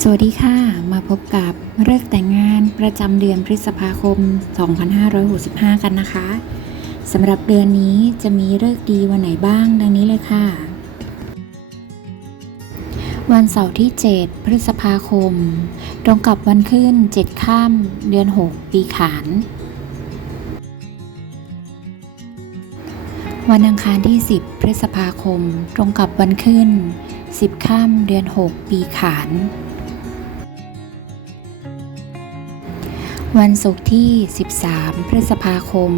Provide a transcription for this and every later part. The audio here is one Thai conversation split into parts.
สวัสดีค่ะ มาพบกับเลิกแต่งงานประจำเดือนพฤษภาคม 2565 กันนะคะสำหรับเดือนนี้จะมีเลิกดีวันไหนบ้างดังนี้เลยค่ะ วันเสาร์ที่ 7 พฤษภาคม ตรงกับวันขึ้น 7 ข้ามเดือน 6 ปีขาน วันอังคารที่ 10 พฤษภาคม ตรงกับวันขึ้น 10 ข้ามเดือน 6 ปีขาน วันศุกร์ที่ 13 พฤษภาคม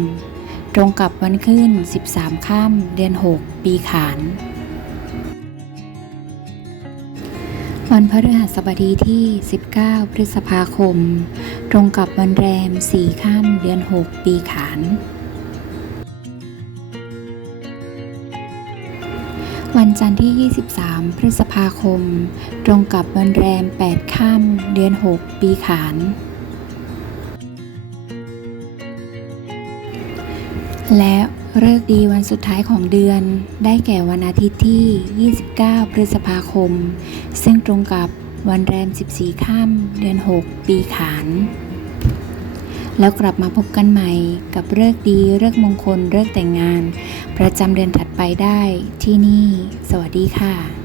ตรงกับวันขึ้น 13ข้ามเดือน 6 ปีขาน วันพฤหัสบดีที่ 19 พฤษภาคม ตรงกับวันแรม4ข้ามเดือน 6 ปีขาน วันจันทร์ที่ 23 พฤษภาคม ตรงกับวันแรม8ข้ามเดือน 6 ปีขาน และเลิกษ์ดีวันสุดท้ายของเดือน ได้แก่วันอาทิตย์ที่ 29 พฤษภาคม ซึ่งตรงกับวันแรม 14ข้ามเดือน 6 ปีขาน แล้วกลับมาพบกันใหม่กับเลิกดีเลิกมงคลเลิกแต่งงาน ประจำเดือนถัดไปได้ที่นี่ สวัสดีค่ะ